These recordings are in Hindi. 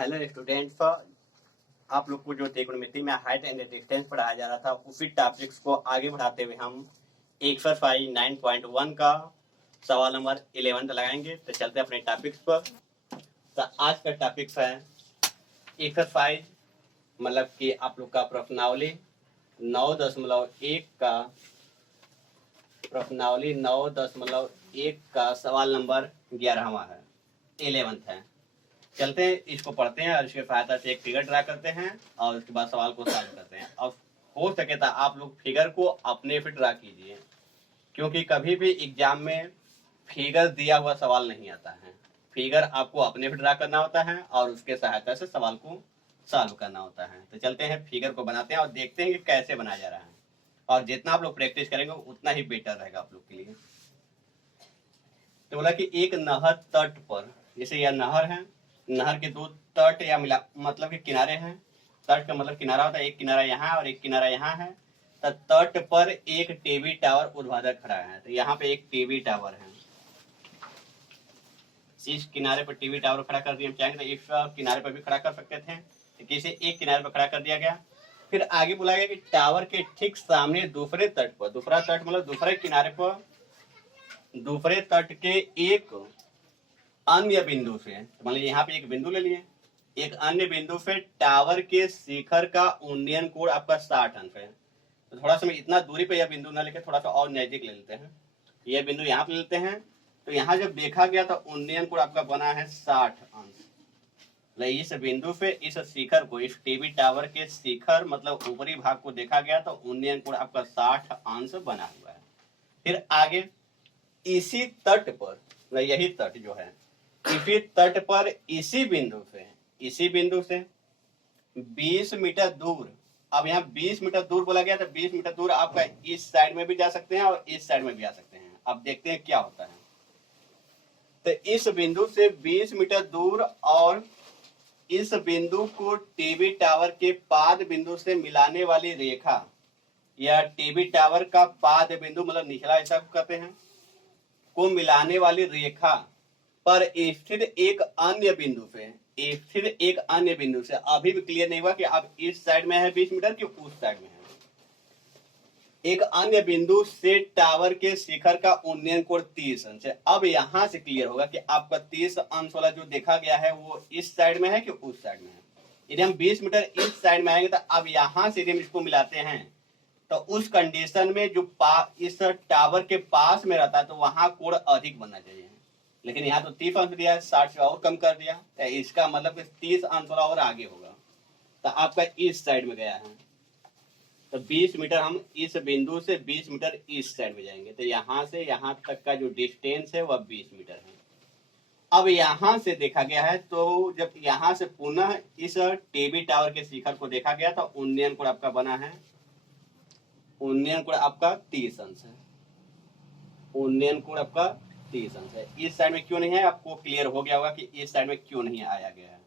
हेलो स्टूडेंट्स, आप लोग को जो त्रिकोणमिति में हाइट एंड डिस्टेंस पढ़ाया जा रहा था उसी टॉपिक्स को आगे बढ़ाते हुए हम एक्सरसाइज 9.1 का सवाल नंबर 11 लगाएंगे। तो चलते हैं अपने टॉपिक्स पर। तो आज का टॉपिक्स है एक्सरसाइज, मतलब कि आप लोग का प्रश्नावली 9.1 का प्रश्नावली 9.1 का सवाल नंबर 11वां है, 11th है। चलते हैं, इसको पढ़ते हैं और इसकी सहायता से एक फिगर ड्रा करते हैं और उसके बाद सवाल को सॉल्व करते हैं। और हो सके तो आप लोग फिगर को अपने पे ड्रा कीजिए, क्योंकि कभी भी एग्जाम में फिगर दिया हुआ सवाल नहीं आता है। फिगर आपको अपने पे ड्रा करना होता है और उसके सहायता से सवाल को सॉल्व करना होता है। तो चलते हैं, फिगर को बनाते हैं और देखते हैं कि कैसे बनाया जा रहा है। और जितना आप लोग प्रैक्टिस करेंगे उतना ही बेटर रहेगा आप लोग के लिए। तो बोला कि एक नहर तट पर, जैसे यह नहर है, नहर के दो तट या मिला मतलब कि किनारे हैं। तट का मतलब किनारा होता है, एक किनारा यहाँ और एक किनारा यहाँ है। तो तट पर एक टीवी टावर ऊर्ध्वाधर खड़ा है। तो यहाँ पे एक टीवी टावर है, इस किनारे पर टीवी टावर खड़ा कर दिया। हम चाहेंगे तो इस किनारे पर भी खड़ा कर सकते थे, तो किसी एक किनारे पर खड़ा कर दिया गया। फिर आगे बोला गया कि टावर के ठीक सामने दूसरे तट पर, दूसरा तट मतलब दूसरे किनारे पर, दूसरे तट के एक अन्य बिंदु से, मतलब यहाँ पे एक बिंदु ले लिए, एक अन्य बिंदु से टावर के शिखर का उन्नयन कोण आपका 60 अंश है। तो थोड़ा सा इतना दूरी पे यह बिंदु ना लेके थोड़ा सा और नजदीक ले लेते हैं। यह बिंदु यहाँ पे लेते हैं। तो यहाँ जब देखा गया तो उन्नयन कोण आपका बना है 60 अंश। इस बिंदु से इस शिखर को, इस टीवी टावर के शिखर मतलब ऊपरी भाग को देखा गया तो उन्नयन कोण आपका 60 अंश बना हुआ है। फिर आगे इसी तट पर, यही तट जो है, इसी तट पर इसी बिंदु से 20 मीटर दूर, अब यहाँ 20 मीटर दूर बोला गया तो 20 मीटर दूर आपका इस साइड में भी जा सकते हैं और इस साइड में भी आ सकते हैं। अब देखते हैं क्या होता है। तो इस बिंदु से 20 मीटर दूर और इस बिंदु को टीवी टावर के पाद बिंदु से मिलाने वाली रेखा, या टीवी टावर का पाद बिंदु मतलब निचला हिस्सा कहते हैं, को मिलाने वाली रेखा पर स्थित एक अन्य बिंदु से, अभी भी क्लियर नहीं हुआ कि अब इस साइड में है 20 मीटर कि उस साइड में है, एक अन्य बिंदु से टावर के शिखर का उन्नयन कोण 30 अंश है। अब यहां से क्लियर होगा कि आपका 30 अंश वाला जो देखा गया है वो इस साइड में है कि उस साइड में है। यदि हम 20 मीटर इस साइड में आएंगे तो अब यहां से यदि हम इसको मिलाते हैं तो उस कंडीशन में जो इस टावर के पास में रहता है तो वहां कोण अधिक बनना चाहिए, लेकिन यहाँ तो 30 अंश दिया है, 60 से और कम कर दिया, तो इसका मतलब 30 अंश वाला और आगे होगा। तो आपका इस साइड में गया है, तो 20 मीटर हम इस बिंदु से 20 मीटर इस साइड में जाएंगे। तो यहाँ से यहाँ तक का जो डिस्टेंस है वह 20 मीटर है। अब यहाँ से देखा गया है, तो जब यहाँ से पुनः इस टीवी टावर के शिखर को देखा गया तो उन्नयन कोण आपका बना है, उन्नयन कोण आपका 30 अंश है। उन्नयन कोण आपका 30 अंश है। इस साइड में क्यों नहीं है, आपको क्लियर हो गया होगा कि इस साइड में क्यों नहीं आया गया है।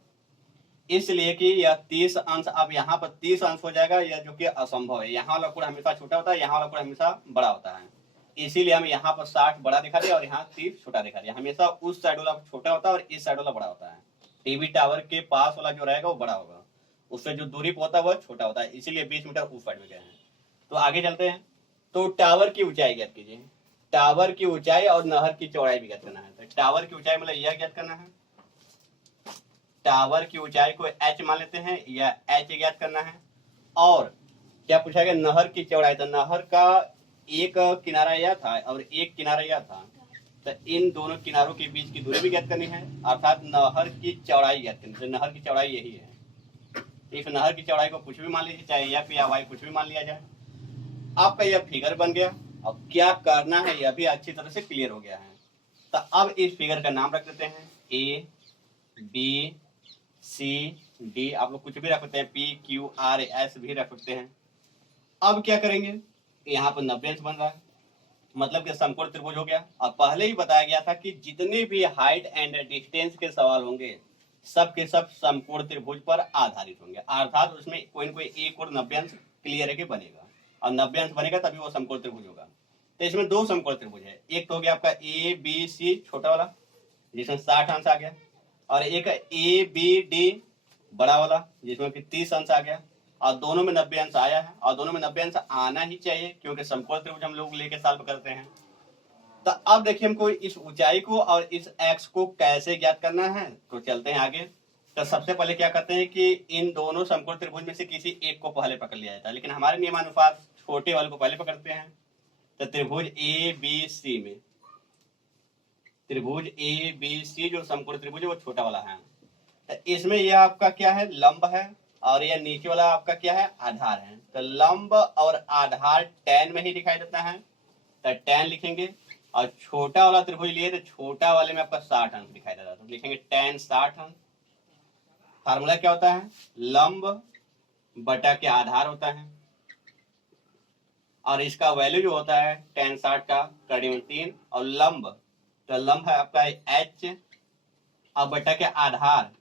इसलिए कि यह 30 अंश अब यहाँ पर 30 अंश हो जाएगा, यह जो कि असंभव है। यहाँ वाला कोण हमेशा छोटा होता है, यहाँ वाला कोण हमेशा बड़ा होता है। इसीलिए हम यहाँ पर 60 बड़ा दिखा दिया और यहाँ 30 छोटा दिखा दिया। हमेशा उस साइड वाला छोटा होता है और इस साइड वाला बड़ा होता है। टीवी टावर के पास वाला जो रहेगा वो बड़ा होगा, उससे जो दूरी होता है वह छोटा होता है, इसीलिए 20 मीटर उस साइड में गए हैं। तो आगे चलते हैं। तो टावर की ऊंचाई ज्ञात कीजिए। टावर की ऊंचाई और नहर की चौड़ाई भी ज्ञात करना है। तो टावर की ऊंचाई मतलब यह ज्ञात करना है, टावर की ऊंचाई को h मान लेते हैं, यह h ज्ञात करना है। और क्या पूछा गया, नहर की चौड़ाई। तो नहर का एक किनारा यह था और एक किनारा यह था, तो इन दोनों किनारों के बीच की दूरी भी ज्ञात करनी है, अर्थात नहर की चौड़ाई ज्ञात करनी है। तो नहर की चौड़ाई यही है। इस नहर की चौड़ाई को कुछ भी मान लीजिए, चाहे एफ या वाई कुछ भी मान लिया जाए। आपका यह फिगर बन गया। अब क्या करना है यह भी अच्छी तरह से क्लियर हो गया है। तो अब इस फिगर का नाम रख देते हैं ए बी सी डी, आप लोग कुछ भी रख सकते हैं, पी क्यू आर एस भी रख सकते हैं। अब क्या करेंगे, यहाँ पर 90 अंश बन रहा है, मतलब कि समकोण त्रिभुज हो गया। और पहले ही बताया गया था कि जितने भी हाइट एंड डिस्टेंस के सवाल होंगे सब के सब समकोण त्रिभुज पर आधारित होंगे, अर्थात उसमें कोई न कोई एक और 90 अंश क्लियर है कि बनेगा, और 90 अंश बनेगा तभी वो समकोण त्रिभुज होगा। तो इसमें दो समकोण त्रिभुज है, एक तो हो गया आपका ए बी सी छोटा वाला जिसमें 60 अंश आ गया, और एक ए बी डी बड़ा वाला जिसमें कि 30 अंश आ गया, और दोनों में 90 अंश आया है, और दोनों में 90 अंश आना ही चाहिए क्योंकि समकोण त्रिभुज हम लोग लेके सॉल्व करते हैं। तो अब देखिए हमको इस ऊंचाई को और इस एक्स को कैसे ज्ञात करना है, तो चलते हैं आगे। तो सबसे पहले क्या करते हैं कि इन दोनों समकोण त्रिभुज में से किसी एक को पहले पकड़ लिया जाता है, लेकिन हमारे नियमानुसार छोटे वाले को पहले पकड़ते हैं। तो त्रिभुज ए बी सी में, त्रिभुज ए बी सी जो समकोण त्रिभुज है वो छोटा वाला है। तो इसमें यह आपका क्या है, लंब है, और यह नीचे वाला आपका क्या है, आधार है। तो लंब और आधार tan में ही दिखाई देता है, तो tan लिखेंगे। और छोटा वाला त्रिभुज लिए तो छोटा वाले में आपका 60 अंश दिखाई देता है, तो लिखेंगे tan 60 अंश। फार्मूला क्या होता है, लंब बटा के आधार होता है, और इसका वैल्यू जो होता है tan 60 का कड़ी में 3, और लंब, तो लंब है आपका h, और बटा के आधार,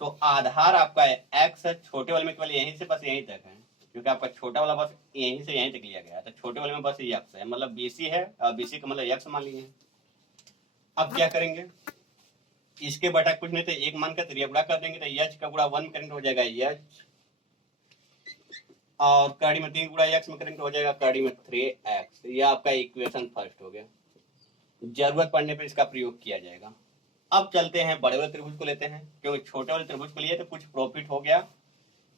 तो आधार आपका x है। छोटे वाले में केवल यहीं से बस यहीं तक है, क्योंकि आपका छोटा वाला बस यहीं से यहीं तक लिया गया है, तो छोटे वाले में बस x है, मतलब BC है, और BC का मतलब x मान लिए। अब क्या करेंगे, इसके बटा कुछ नहीं तो एक मान का त्रिया गुणा कर देंगे, तो h का गुणा 1 में करेंगे तो हो जाएगा h, और कड़ी में 3 गुणा x में करेंगे तो हो जाएगा कड़ी में 3x। यह आपका इक्वेशन फर्स्ट हो गया, जरूरत पड़ने पर इसका प्रयोग किया जाएगा। अब चलते हैं बड़े वाले त्रिभुज को लेते हैं, क्योंकि छोटे वाले त्रिभुज को लिए तो कुछ प्रॉफिट हो गया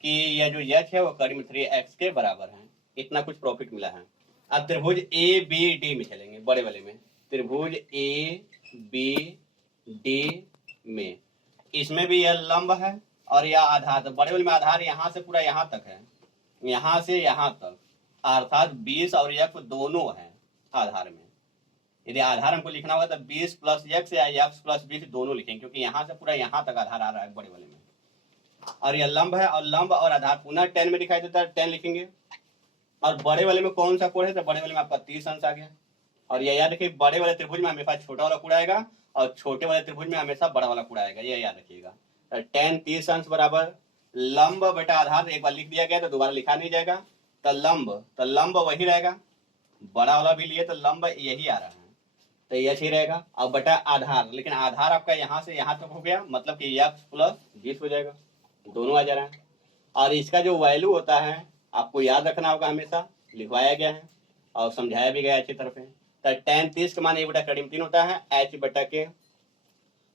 कि यह जो h है वो कड़ी में 3x के बराबर है, इतना कुछ प्रॉफिट मिला है। अब त्रिभुज ए बी डी में चलेंगे, बड़े वाले में, त्रिभुज ए बी डी में, इसमें भी यह लंब है और यह आधार। तो बड़े वाले में आधार यहाँ से पूरा यहाँ तक है, यहाँ से यहाँ तक, अर्थात 20 और x दोनों है आधार में। यदि आधार हमको लिखना होगा तो 20 प्लस x या x प्लस 20 दोनों लिखेंगे, क्योंकि यहाँ से पूरा यहाँ तक आधार आ रहा है बड़े वाले में। और यह लंब है, और लंब और आधार पुनः tan में दिखाई देता है, tan लिखेंगे। और बड़े वाले में कौन सा कोण है, तो बड़े वाले में आपका 30 अंश आ गया। और यह याद रखिए, बड़े वाले त्रिभुज में हमेशा छोटा वाला कोण आएगा, और छोटे वाले त्रिभुज में हमेशा बड़ा वाला कोण आएगा, यह याद रखिएगा। तो tan 30 अंश बराबर लंब बटा आधार, एक बार लिख दिया गया तो दोबारा लिखा नहीं जाएगा। तो लंब वही रहेगा, बड़ा वाला भी लिए तो लंब यही आ रहा है, तो यह ही रहेगा। अब बटा आधार, लेकिन आधार आपका यहाँ से यहाँ तक हो गया, मतलब कि x प्लस 20 हो जाएगा, दोनों आ जा रहा है। और इसका जो वैल्यू होता है आपको याद रखना होगा, हमेशा लिखवाया गया है और समझाया भी गया अच्छी तरह से। तो tan 30 का मान 1 बटा कड़ी में 3 होता है, h बटा के,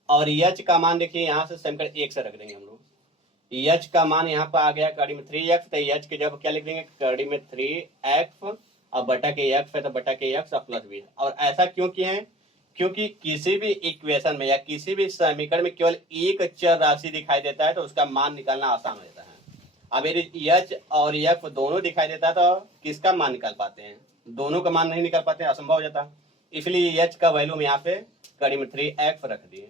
और h का मान देखिए यहाँ से समीकरण 1 से रख देंगे हम लोग। h का मान यहाँ पर आ गया कड़ी में 3x, तो h के जब क्या लिख देंगे, कड़ी में 3x, और बटा के x है तो बटा के x और प्लस 20। और ऐसा क्यों किए हैं, क्योंकि किसी भी इक्वेशन में या किसी भी समीकरण में केवल एक चर राशि दिखाई देता है तो उसका मान निकालना आसान हो जाता है। अब यदि h और f दोनों दिखाई देता है तो किसका मान निकाल पाते हैं, दोनों का मान नहीं निकाल पाते, असंभव हो जाता। इसलिए h का वैल्यू हम यहाँ पे कड़ी में 3x रख दिए।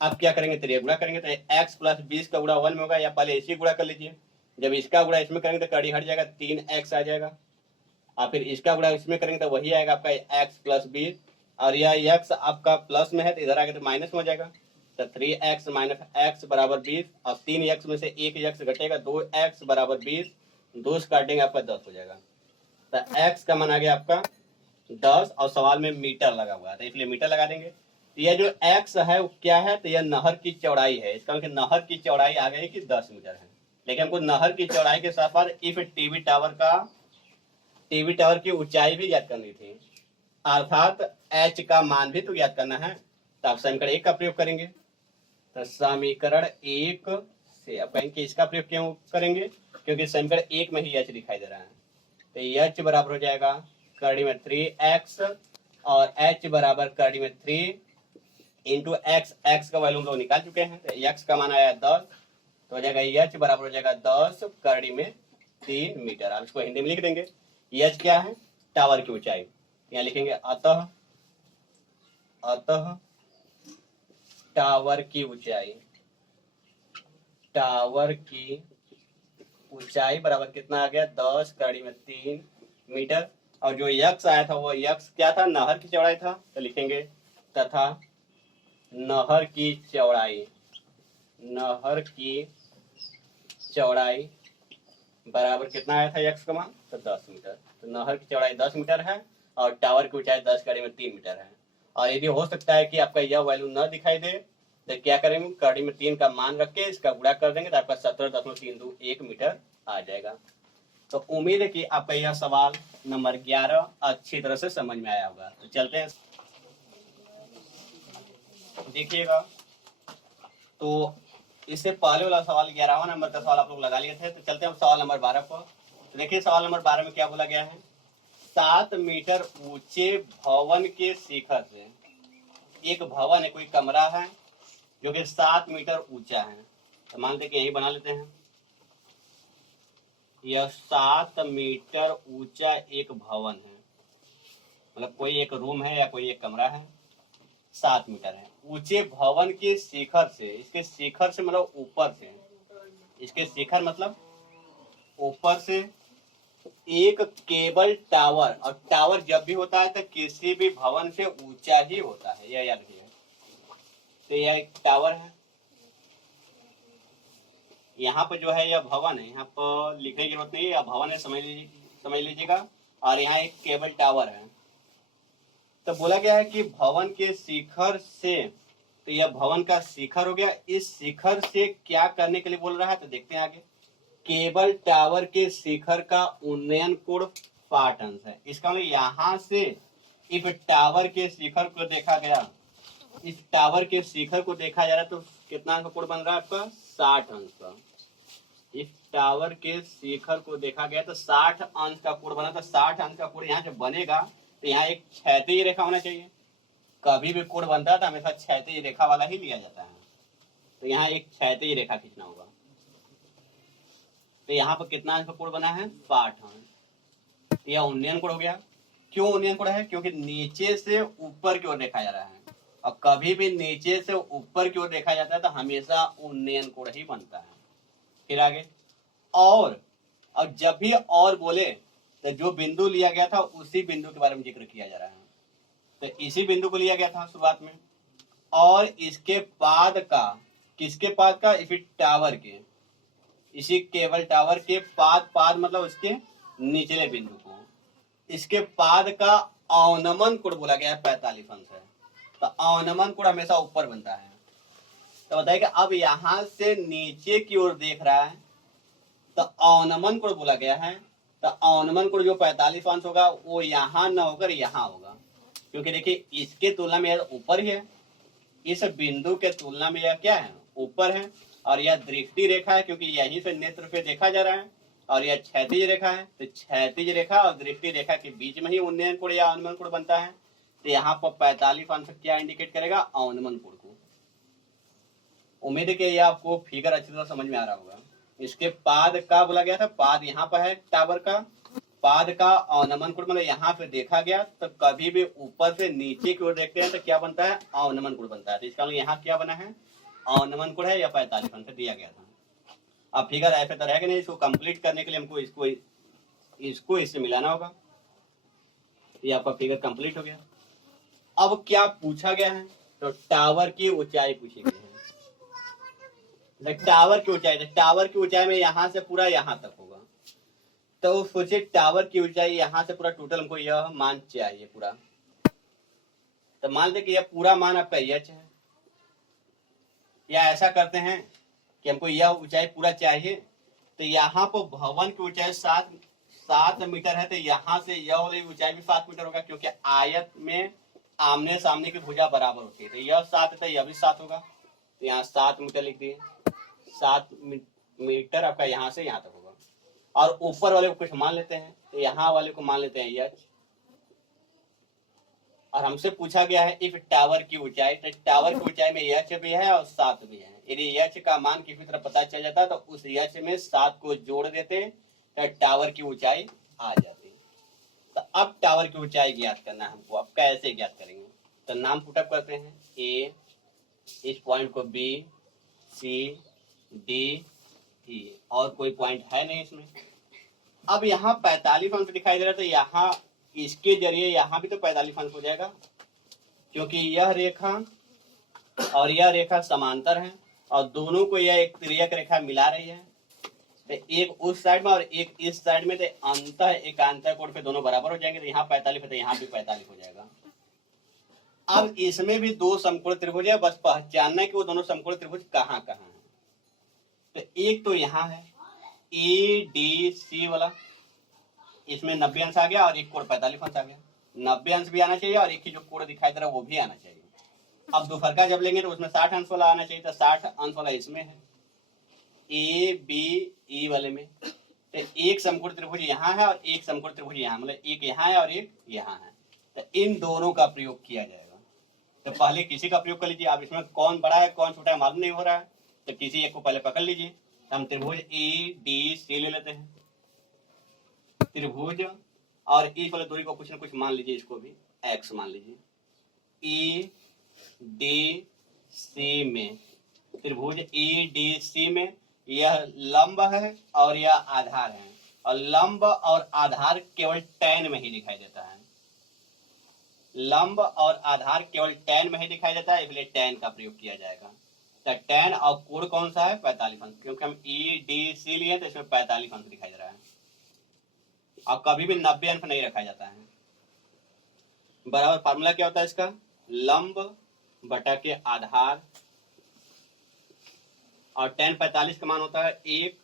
अब क्या करेंगे, त्रिया गुणा करेंगे तो x प्लस 20 का गुणा 1 में होगा, या पहले इसी गुणा कर लीजिए। जब इसका गुणा इसमें करेंगे तो कड़ी हट जाएगा, 3x आ जाएगा, और फिर इसका गुणा इसमें करेंगे तो वही आएगा आपका x प्लस 20, और यह x आपका प्लस में है तो इधर आगे तो माइनस में हो जाएगा। तो 3x माइनस x बराबर 20, और 3x में से 1x घटेगा, 2x बराबर 20, 2 से काटेंगे आपका 10 हो जाएगा। तो x का मान आ गया आपका 10, और सवाल में मीटर लगा हुआ है तो इसलिए मीटर लगा देंगे। यह जो x है वो क्या है, तो यह नहर की चौड़ाई है, इसका मतलब नहर की चौड़ाई आ गई कि 10 मीटर है। लेकिन हमको नहर की चौड़ाई के साथ साथ इफ टीवी टावर की ऊंचाई भी ज्ञात करनी थी, अर्थात h का मान भी तो ज्ञात करना है। तो आप समीकरण 1 का प्रयोग करेंगे, तो समीकरण 1 से अब कहेंगे इसका प्रयोग क्यों करेंगे, क्योंकि समीकरण 1 में ही h दिखाई दे रहा है। तो h बराबर हो जाएगा कड़ी में 3x, और h बराबर कड़ी में 3 इंटू x का वैल्यू हम लोग निकाल चुके हैं, तो x का मान आया 10, तो हो जाएगा h बराबर हो जाएगा 10 कड़ी में 3 मीटर। अब इसको हिंदी में लिख देंगे, h क्या है, टावर की ऊंचाई, यहाँ लिखेंगे अतः टावर की ऊंचाई बराबर कितना आ गया, 10 कड़ी में 3 मीटर। और जो x आया था वो x क्या था, नहर की चौड़ाई था, तो लिखेंगे तथा नहर की चौड़ाई बराबर कितना आया था x का मान, तो 10 मीटर। तो नहर की चौड़ाई 10 मीटर है और टावर की ऊंचाई 10 कड़ी में 3 मीटर है। और यदि हो सकता है कि आपका यह वैल्यू न दिखाई दे तो क्या करेंगे, कड़ी में 3 का मान रख के इसका गुणा कर देंगे तो आपका 17.321 मीटर आ जाएगा। तो उम्मीद है कि आपका यह सवाल नंबर 11 अच्छी तरह से समझ में आया होगा। तो चलते हैं, देखिएगा। तो इससे पहले वाला सवाल 11वां नंबर का सवाल आप लोग लगा लिए थे। तो चलते हैं सवाल नंबर 12 पर। तो देखिए सवाल नंबर 12 में क्या बोला गया है, 7 मीटर ऊंचे भवन के शिखर से, एक भवन है, कोई कमरा है जो कि 7 मीटर ऊंचा है। तो मान लेते कि यही बना लेते हैं, यह 7 मीटर ऊंचा एक भवन है, मतलब कोई एक रूम है या कोई एक कमरा है, 7 मीटर है। ऊंचे भवन के शिखर से, इसके शिखर से मतलब ऊपर से, इसके शिखर मतलब ऊपर से एक केबल टावर, और टावर जब भी होता है तो किसी भी भवन से ऊंचा ही होता है, यह याद रखिए। तो यह एक टावर है, यहाँ पर जो है यह भवन है, यहाँ पर लिखने की जरूरत नहीं है, यह भवन है, समझ लीजिएगा। और यहाँ एक केबल टावर है। तो बोला गया है कि भवन के शिखर से, तो यह भवन का शिखर हो गया, इस शिखर से क्या करने के लिए बोल रहा है, तो देखते हैं आगे। केबल टावर के शिखर का उन्नयन कोण 60 अंश है। इसका मतलब यहाँ से इस टावर के शिखर को देखा गया, इस टावर के शिखर को देखा जा रहा है, तो कितना अंश का कोण बन रहा है आपका, 60 अंश का। इस टावर के शिखर को देखा गया तो 60 अंश का कोण बना। तो 60 अंश का कोण यहाँ जब बनेगा तो यहाँ एक क्षैतिज रेखा होना चाहिए। कभी भी कोण बनता है तो हमेशा क्षैतिज रेखा वाला ही लिया जाता है। तो यहाँ एक क्षैतिज रेखा खींचना होगा। तो यहाँ पर कितना अंश का कोण बना है, 60 अंश। यह उन्नयन कोण हो गया। क्यों उन्नयन कोण है, क्योंकि नीचे से ऊपर की ओर देखा जा रहा है, और कभी भी नीचे से ऊपर की ओर देखा जाता है तो हमेशा उन्नयन कोण ही बनता है। फिर आगे, और जब भी और बोले तो जो बिंदु लिया गया था उसी बिंदु के बारे में जिक्र किया जा रहा है। तो इसी बिंदु को लिया गया था शुरुआत में, और इसके बाद का, किसके पाद का, इसी टावर के, इसी केबल टावर के पाद मतलब उसके निचले बिंदु को, इसके पाद का अवनमन कोण बोला गया है 45 अंश है। तो अवनमन कोण हमेशा ऊपर बनता है। तो बताइए कि अब यहां से नीचे की ओर देख रहा है तो अवनमन कोण बोला गया है। तो अवनमन कोण जो 45 अंश होगा वो यहाँ न होकर यहाँ होगा, क्योंकि देखिए इसके तुलना में यह ऊपर ही है, इस बिंदु के तुलना में यह क्या है, ऊपर है। और यह दृष्टि रेखा है क्योंकि यहीं से नेत्र पे देखा जा रहा है, और यह क्षैतिज रेखा है। तो क्षैतिज रेखा और दृष्टि रेखा के बीच में ही उन्नयन कोण या अवनमन कोण बनता है। तो यहाँ पर 45 अंश क्या इंडिकेट करेगा, अवनमन कोण को। उम्मीद है कि यह आपको फिगर अच्छी तरह समझ में आ रहा होगा। इसके पाद का बोला गया था, पाद यहाँ पर है टावर का, पाद का अवनमन कोण मतलब यहाँ पे देखा गया। तो कभी भी ऊपर से नीचे की ओर देखते हैं तो क्या बनता है, अवनमन कोण बनता है। तो इसका मतलब यहाँ क्या बना है, अवनमन कोण है, या 45 अंश दिया गया था। अब फिगर ऐसे तो रहेगा नहीं, इसको कंप्लीट करने के लिए हमको इसको इससे मिलाना होगा। ये आपका फिगर कंप्लीट हो गया। अब क्या पूछा गया है, तो टावर की ऊंचाई पूछी गई है। टावर की ऊंचाई, टावर की ऊंचाई में यहाँ से पूरा यहाँ तक होगा। तो सोचिए टावर की ऊंचाई यहाँ से पूरा टोटल हमको यह मान चाहिए पूरा। तो मान लेते कि यह पूरा मान आपका एच है, या ऐसा करते हैं कि हमको यह ऊंचाई पूरा चाहिए। तो यहाँ पर भवन की ऊंचाई 7 मीटर है, तो यहाँ से यह वाली ऊंचाई भी 7 मीटर होगा, क्योंकि आयत में आमने सामने की भुजा बराबर होती है। तो यह 7 है तो यह भी 7 होगा। तो यहाँ 7 मीटर लिख दिए, 7 मीटर आपका यहाँ से यहाँ तक होगा। और ऊपर वाले को कुछ मान लेते हैं, तो यहाँ वाले को मान लेते हैं एच। और हमसे पूछा गया है इफ टावर की ऊंचाई, तो टावर की ऊंचाई में एच भी है और 7 भी है। यदि एच का मान किसी तरह पता चल जाता तो उस एच में 7 को जोड़ देते तो टावर की ऊंचाई आ जाती। तो अब टावर की ऊंचाई ज्ञात करना है हमको। अब कैसे ज्ञात करेंगे, तो नाम पुटअप करते हैं, ए, इस पॉइंट को बी, सी, डी, ई, और कोई पॉइंट है नहीं इसमें। अब यहाँ 45 अंश दिखाई दे रहा है, तो यहाँ इसके जरिए यहाँ भी तो 45 अंश हो जाएगा, क्योंकि यह रेखा और यह रेखा समांतर है और दोनों को यह एक तिर्यक रेखा मिला रही है। तो एक उस साइड में और एक इस साइड में, तो अंतः एकांतर कोण पे दोनों बराबर हो जाएंगे। तो यहाँ 45 है तो यहाँ भी 45 हो जाएगा। अब इसमें भी दो समकोण त्रिभुज है, बस पहचानना है कि वो दोनों समकोण त्रिभुज कहाँ कहाँ है। तो एक तो यहाँ है ADC वाला, इसमें 90 अंश आ गया और एक कोण 45 अंश आ गया। 90 अंश भी आना चाहिए और एक ही जो कोण दिखाई दे रहा है वो भी आना चाहिए। अब दोफरका जब लेंगे तो उसमें 60 अंश वाला आना चाहिए, तो 60 अंश वाला इसमें है ABE वाले में। तो एक समकोण त्रिभुज यहाँ है और एक समकोण त्रिभुज यहाँ, मतलब एक यहाँ है और एक यहाँ है। तो इन दोनों का प्रयोग किया जाएगा। तो पहले किसी का प्रयोग कर लीजिए। अब इसमें कौन बड़ा है कौन छोटा है मालूम नहीं हो रहा है, तो किसी एक को पहले पकड़ लीजिए। हम त्रिभुज ADC ले लेते हैं। त्रिभुज और इस वाले दूरी को कुछ न कुछ मान लीजिए, इसको भी x मान लीजिए। ADC में, त्रिभुज ADC में यह लंब है और यह आधार है, और लंब और आधार केवल tan में ही दिखाई देता है। लंब और आधार केवल tan में ही दिखाई देता है, इसलिए tan का प्रयोग किया जाएगा। तो tan और कोण कौन सा है 45 अंश, क्योंकि हम ADC लिए तो इसमें 45 अंश दिखाई दे रहा है। और कभी भी 90 अंश नहीं रखा जाता है। बराबर फार्मूला क्या होता है इसका, लंब बटा के आधार, और tan 45 का मान होता है 1,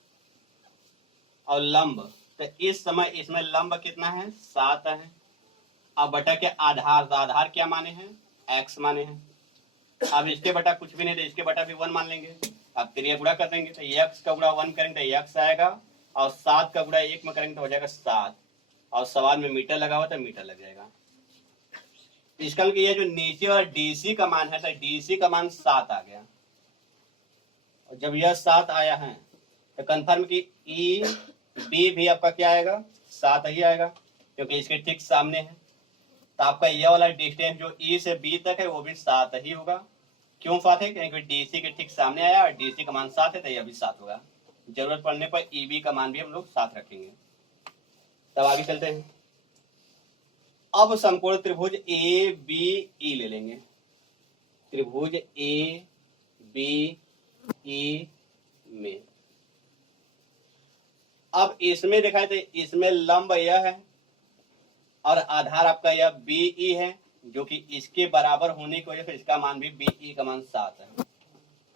और लंब, तो इस समय इसमें लंब कितना है 7 है। अब बटा के आधार, तो आधार क्या माने हैं x माने हैं। अब इसके बटा कुछ भी नहीं, तो इसके बटा भी 1 मान लेंगे। अब त्रिया गुणा कर देंगे, तो x का गुणा 1 करेंगे तो x आएगा, और 7 का गुणा 1 में करेंगे तो हो जाएगा 7, और सवाल में मीटर लगा हुआ तो मीटर लग जाएगा। इसका मतलब ये जो नीचे और DC का मान है, तो DC का मान 7 आ गया। और जब यह 7 आया है तो कंफर्म कि EB भी आपका क्या आएगा 7 ही आएगा, क्योंकि इसके ठीक सामने है। तो आपका यह वाला डिस्टेंस जो E से B तक है वो भी 7 ही होगा। क्यों 7 है, क्योंकि DC के ठीक सामने आया और DC का मान 7 है, तो यह भी 7 होगा। जरूरत पड़ने पर EB का मान भी हम लोग 7 रखेंगे। तब आगे चलते हैं। अब समकोण त्रिभुज ABE ले लेंगे। त्रिभुज ABE में अब इसमें दिखाई दे, इसमें लंब यह है और आधार आपका यह BE है, जो कि इसके बराबर होने की वजह से इसका मान भी BE का मान 7 है।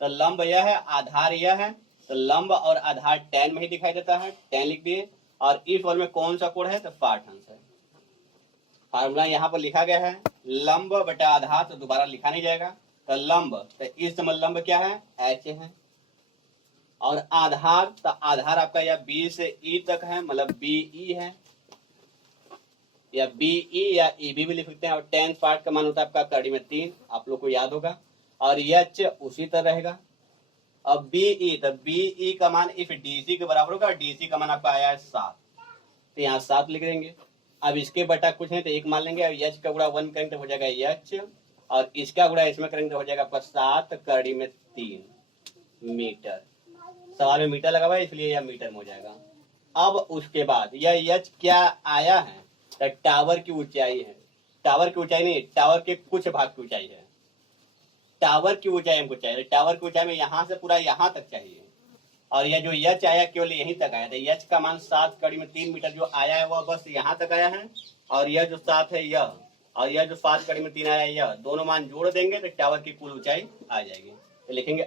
तो लंब यह है, आधार यह है, तो लंब और आधार tan में ही दिखाई देता है, tan लिख दिए। और इस वर्ग में कौन सा कोण है, तो 60 अंश है। फार्मूला यहाँ पर लिखा गया है लंब बटा आधार, तो दोबारा लिखा नहीं जाएगा। तो लंब, तो इस समय लंब क्या है H है, और आधार, तो आधार आपका यह B से E तक है, मतलब BE है, या BE या EB भी लिख सकते हैं। और tan पार्ट का मान होता है आपका कड़ी में 3, आप लोग को याद होगा, और H उसी तरह रहेगा। अब BE, तो BE का मान इफ DC के बराबर होगा, DC का मान आपका आया है 7, तो यहाँ 7 लिख देंगे। अब इसके बटा कुछ नहीं तो 1 मान लेंगे, और H का गुणा 1 करेंगे तो हो जाएगा H, और इसका गुणा इसमें करेंगे तो हो जाएगा आपका 7 कड़ी में 3 मीटर। सवाल में मीटर लगा हुआ है इसलिए यह मीटर में हो जाएगा। अब उसके बाद यह H क्या आया है, तो टावर की ऊंचाई है। टावर की ऊंचाई नहीं, टावर के कुछ भाग की ऊंचाई है। टावर की ऊंचाई हमको चाहिए, टावर की ऊंचाई में यहाँ से पूरा यहाँ तक चाहिए, और यह जो H आया केवल यहीं तक आया था। H का मान 7 कड़ी में 3 मीटर जो आया है वह बस यहाँ तक आया है, और यह जो 7 है यह, और यह जो 7 कड़ी में 3 आया है यह, दोनों मान जोड़ देंगे तो टावर की कुल ऊंचाई आ जाएगी। तो लिखेंगे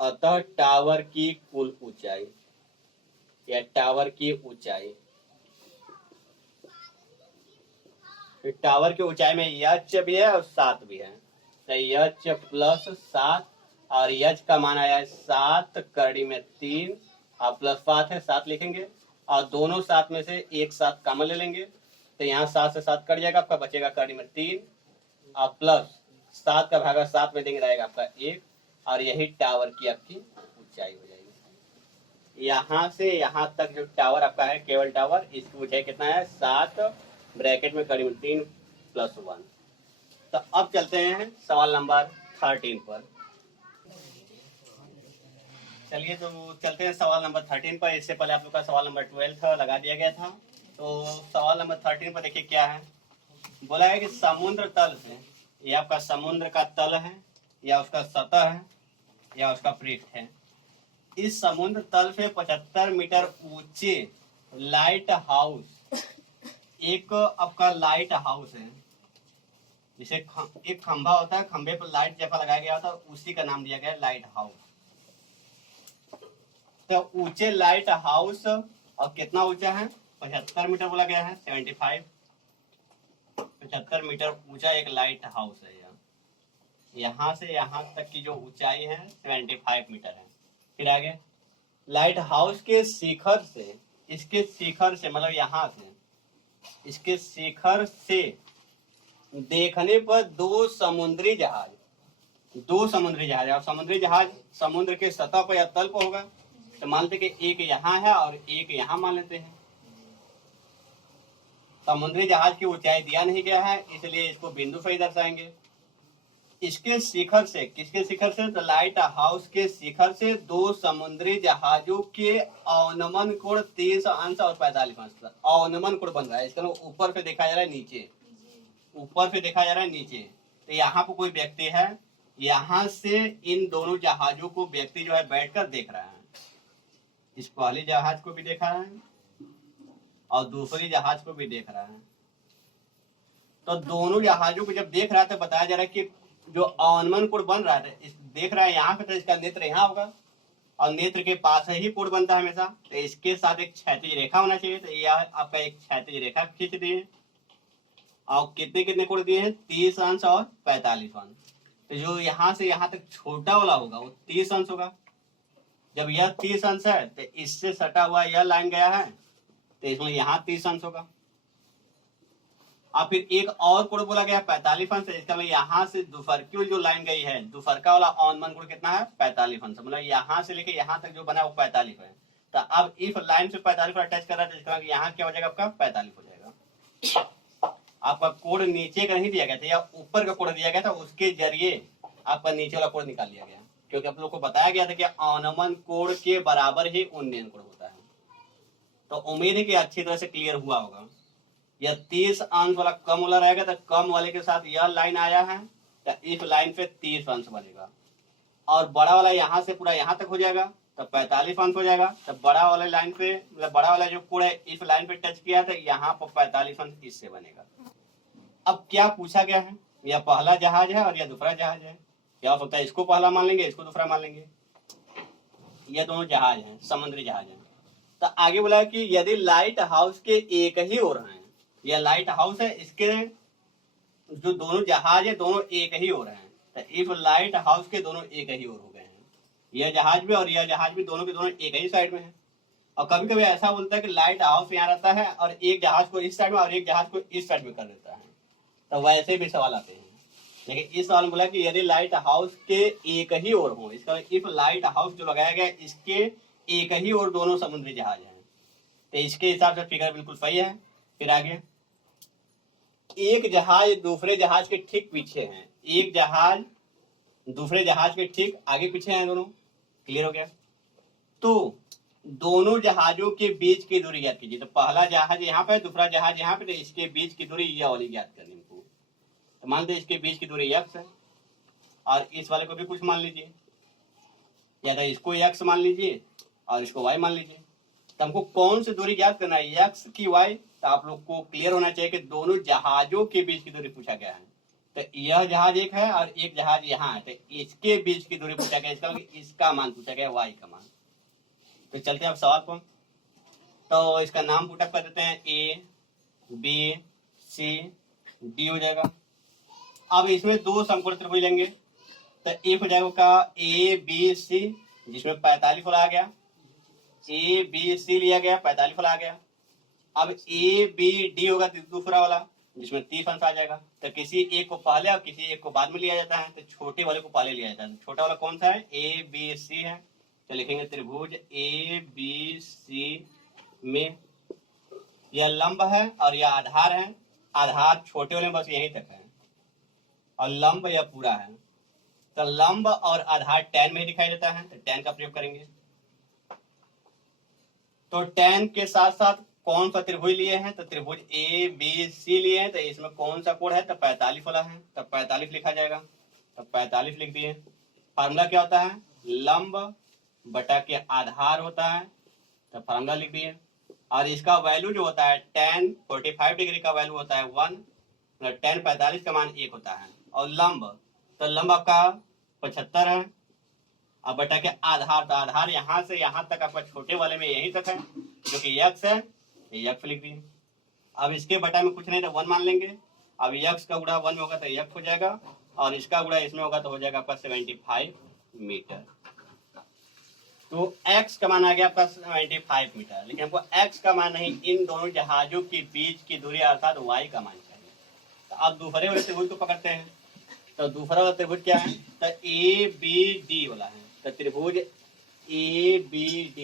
अतः टावर की कुल ऊंचाई, या टावर की ऊंचाई। टावर की ऊंचाई में H भी है और 7 भी है, तो H प्लस 7, और H का मान आया है 7 कड़ी में 3, और प्लस 7 है 7 लिखेंगे, और दोनों 7 में से एक 7 कॉमन ले लेंगे, तो यहाँ 7 से 7 कट जाएगा, आपका बचेगा कड़ी में 3, और प्लस 7 का भागा 7 में देंगे रहेगा आपका 1, और यही टावर की आपकी ऊंचाई हो जाएगी। यहाँ से यहाँ तक जो टावर आपका है केबल टावर, इसकी ऊंचाई कितना है 7 ब्रैकेट में कड़ी में 3 प्लस 1। तो अब चलते हैं सवाल नंबर 13 पर। चलिए तो चलते हैं सवाल नंबर 13 पर। इससे पहले आप लोग का सवाल नंबर 12 लगा दिया गया था। तो सवाल नंबर 13 पर देखिए क्या है, बोला है कि समुद्र तल से, ये आपका समुद्र का तल है या उसका सतह है या उसका पृष्ठ है, इस समुद्र तल से 75 मीटर ऊंचे लाइट हाउस, एक आपका लाइट हाउस है, जैसे एक खंभा होता है, खंभे पर लाइट जैसा लगाया गया होता है, उसी का नाम दिया गया है लाइट हाउस। तो ऊंचे लाइट हाउस, और कितना ऊंचा है, 75 मीटर बोला गया है, 75, 75 मीटर ऊंचा एक लाइट हाउस है। यहाँ से यहाँ तक की जो ऊंचाई है 75 मीटर है। फिर आगे, लाइट हाउस के शिखर से, इसके शिखर से मतलब यहाँ से, इसके शिखर से देखने पर दो समुद्री जहाज, दो समुद्री जहाज, और समुद्री जहाज समुद्र के सतह पर या तल पर होगा, तो मान लेते कि एक यहाँ है और एक यहाँ मान लेते हैं। समुद्री जहाज की ऊंचाई दिया नहीं गया है, इसलिए इसको बिंदु से ही दर्शाएंगे। इसके शिखर से, किसके शिखर से, तो लाइट हाउस के शिखर से दो समुद्री जहाजों के अवनमन कोण 30 अंश और 45 अंश। अवनमन कोण बन रहा है, इसका ऊपर से देखा जा रहा है नीचे, ऊपर से देखा जा रहा है नीचे। तो यहाँ पर कोई व्यक्ति है, यहाँ से इन दोनों जहाजों को व्यक्ति जो है बैठकर देख रहा है। इस पहले जहाज को भी देखा है और दूसरी जहाज को भी देख रहा है। तो दोनों जहाजों को जब देख रहा है तो बताया जा रहा है कि जो अवनमन कोण बन रहा है, इस देख रहा है यहाँ पे, तो इसका नेत्र यहाँ होगा, और नेत्र के पास ही कोण बनता है हमेशा। तो इसके साथ एक क्षैतिज रेखा होना चाहिए। तो यह आपका एक क्षैतिज रेखा खींच दिए, और कितने कितने कोण दिए हैं, 30 अंश और 45 अंश। तो जो यहाँ से यहाँ तक छोटा वाला होगा वो 30 अंश होगा। जब यह 30 अंश है तो इससे सटा हुआ यह लाइन गया है, तो इसमें यहाँ 30 अंश होगा। और फिर एक और कोण बोला गया 45 अंश, इसका मतलब यहाँ से दुफरकी जो लाइन गई है, दुफरका वाला अवनमन कोण कितना है, 45 अंश। मतलब यहाँ से लेके यहाँ तक जो बना वो 45 है। तो अब इस लाइन से 45 पर अटैच कर रहा है, तो इसका मतलब यहाँ क्या हो जाएगा, आपका 45 हो जाएगा। आपका कोण नीचे का नहीं दिया गया था, या ऊपर का कोण दिया गया था, उसके जरिए आपका नीचे वाला कोण निकाल लिया गया, क्योंकि आप लोग को बताया गया था कि अवनमन कोण के बराबर ही उन्नयन कोण होता है। तो उम्मीद है कि अच्छी तरह से क्लियर हुआ होगा। यह 30 अंश वाला कम वाला रहेगा, तो कम वाले के साथ यह लाइन आया है, तो इस लाइन पे 30 अंश बनेगा। और बड़ा वाला यहाँ से पूरा यहाँ तक हो जाएगा, तो 45 अंश हो जाएगा। तो बड़ा वाले लाइन पे, मतलब बड़ा वाला जो कोण है इस लाइन पे टच किया, तो यहाँ पर 45 अंश इससे बनेगा। अब क्या पूछा गया है, यह पहला जहाज है और यह दूसरा जहाज है। क्या हो सकता है, इसको पहला मान लेंगे, इसको दूसरा मान लेंगे। ये दोनों जहाज हैं, समुद्री जहाज हैं। तो आगे बोला कि यदि लाइट हाउस के एक ही ओर हैं, यह लाइट हाउस है, इसके जो दोनों जहाज है दोनों एक ही ओर हैं, तो इस लाइट हाउस के दोनों एक ही ओर हो गए हैं। यह जहाज भी और यह जहाज भी दोनों के दोनों एक ही साइड में है। और कभी कभी ऐसा बोलता है कि लाइट हाउस यहाँ रहता है और एक जहाज को इस साइड में और एक जहाज को इस साइड में कर देता है, तो वैसे भी सवाल आते हैं। लेकिन इस सवाल में बोला कि यदि लाइट हाउस के एक ही ओर हो, इसका इफ लाइट हाउस जो लगाया गया इसके एक ही ओर दोनों समुद्री जहाज हैं, तो इसके हिसाब से फिगर बिल्कुल सही है। फिर आगे, एक जहाज दूसरे जहाज के ठीक पीछे है, एक जहाज दूसरे जहाज के ठीक आगे पीछे हैं, दोनों क्लियर हो गया। तो दोनों जहाजों के बीच की दूरी ज्ञात कीजिए। तो पहला जहाज यहाँ पे, दूसरा जहाज यहाँ पे, तो इसके बीच की दूरी यह वाली ज्ञात करनी है। तो मान लीजिए इसके बीच की दूरी x है, और इस वाले को भी कुछ मान लीजिए, या तो इसको x मान लीजिए और इसको y मान लीजिए। तो हमको कौन सी दूरी ज्ञात करना है, x की y। तो आप लोग को क्लियर होना चाहिए कि दोनों जहाजों के बीच की दूरी पूछा गया है। तो यह जहाज एक है और एक जहाज यहाँ है, तो इसके बीच की दूरी पूछा गया, इसका मान पूछा गया, y का मान। तो चलते हैं अब सवाल पर। तो इसका नाम पुटअप कर देते हैं, A B C D हो जाएगा। अब इसमें दो समकोण त्रिभुज लेंगे, तो एक हो जाएगा ABC, जिसमें 45 वाला आ गया, ABC लिया गया, 45 वाला आ गया। अब ABD होगा दूसरा वाला, जिसमें 30 अंश आ जाएगा। तो किसी एक को पहले और किसी एक को बाद में लिया जाता है, तो छोटे वाले को पहले लिया जाता है। छोटा वाला कौन सा है, ABC है। तो लिखेंगे त्रिभुज ABC में यह लंब है और यह आधार है। आधार छोटे वाले बस यहीं तक है और लंब यह पूरा है। तो लंब और आधार टैन में ही दिखाई देता है, तो टैन का प्रयोग करेंगे। तो टैन के साथ साथ कौन सा त्रिभुज लिए हैं, तो त्रिभुज ABC लिए हैं। तो इसमें कौन सा कोण है, तो 45 वाला है, तो 45 लिखा जाएगा। तो 45 लिख दिए। फार्मूला क्या होता है, लंब बटा के आधार होता है, तो फार्मूला लिख दिए। और इसका वैल्यू जो होता है tan 45 डिग्री का वैल्यू होता है 1, मतलब tan 45 का मान 1 होता है। और लंब, तो लंब आपका 75 है। अब बटा के आधार, तो आधार यहाँ से यहाँ तक आपका छोटे वाले में यहीं तक है जो कि x है, x लिख दिए। अब इसके बटा में कुछ नहीं तो 1 मान लेंगे। अब x का गुणा 1 में होगा तो x हो जाएगा, और इसका गुणा इसमें होगा तो हो जाएगा आपका 75 मीटर। तो x का मान आ गया आपका 75 मीटर, लेकिन हमको x का मान नहीं, इन दोनों जहाजों के बीच की दूरी अर्थात y का मान चाहिए। तो अब दूसरे वाले त्रिभुज को पकड़ते हैं। तो दूसरा वाला त्रिभुज क्या है, तो ABD वाला है। तो त्रिभुज ABD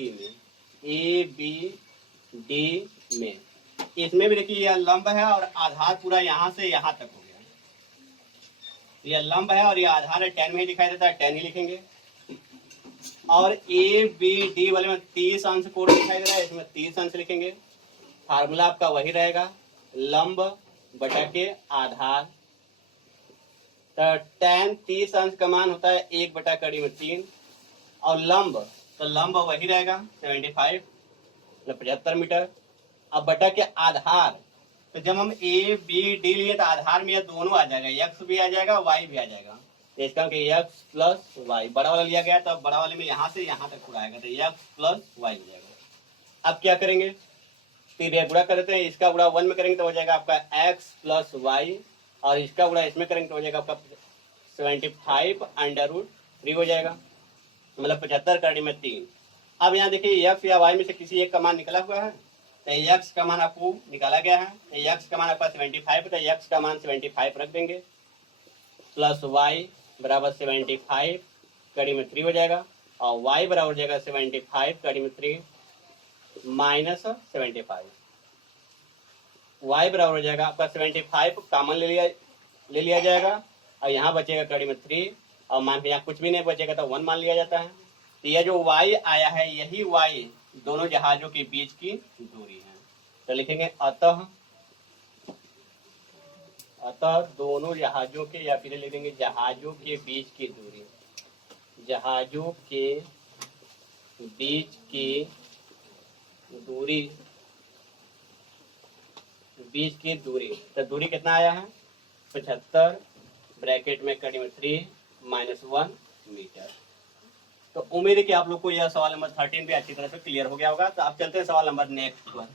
में इसमें भी देखिए यह लंब है और आधार पूरा यहाँ से यहाँ तक हो गया। यह लंब है और यह आधार है, tan में ही दिखाई देता है, tan ही लिखेंगे। और ABD वाले में 30 अंश कोण दिखाई दे रहा है, इसमें 30 अंश लिखेंगे। फार्मूला आपका वही रहेगा, लंब बटा के आधार। तो tan 30 अंश का मान होता है 1 बटा कड़ी में 3, और लंब, तो लंब वही रहेगा 75 मतलब 75 मीटर। अब बटा के आधार, तो जब हम ABD लिए तो आधार में यह दोनों आ जाएगा, x भी आ जाएगा y भी आ जाएगा। तो इसका x प्लस वाई, बड़ा वाला लिया गया तो अब बड़ा वाले में यहाँ से यहाँ तक पूरा आएगा, तो x प्लस वाई हो जाएगा। अब क्या करेंगे, तो गुणा करते हैं, इसका गुणा 1 में करेंगे तो हो जाएगा आपका x प्लस वाई, और इसका गुणा इसमें करेंगे तो हो जाएगा आपका 75√3 हो जाएगा, मतलब 75 करने में 3। अब यहाँ देखिए x या y में से किसी एक का मान निकला हुआ है, तो x का मान आपको निकाला गया है। तो x का मान आपका 75, तो x का मान 75 रख देंगे, प्लस y बराबर 75 कड़ी में 3 हो जाएगा, और y बराबर हो जाएगा 75 कड़ी में 3 माइनस 75। y बराबर हो जाएगा आपका 75 कॉमन ले लिया जाएगा, और यहाँ बचेगा कड़ी में 3, और मान के यहाँ कुछ भी नहीं बचेगा तो 1 मान लिया जाता है। तो यह जो y आया है यही y दोनों जहाजों के बीच की दूरी है। तो लिखेंगे अतः दोनों जहाजों के, या फिर लिख देंगे जहाजों के बीच की दूरी, जहाजों के बीच की दूरी, तो दूरी कितना आया है 75 ब्रैकेट में कड़ी में 3 माइनस 1 मीटर। तो उम्मीद है कि आप लोग को यह सवाल नंबर 13 भी अच्छी तरह से क्लियर हो गया होगा। तो आप चलते हैं सवाल नंबर नेक्स्ट पर।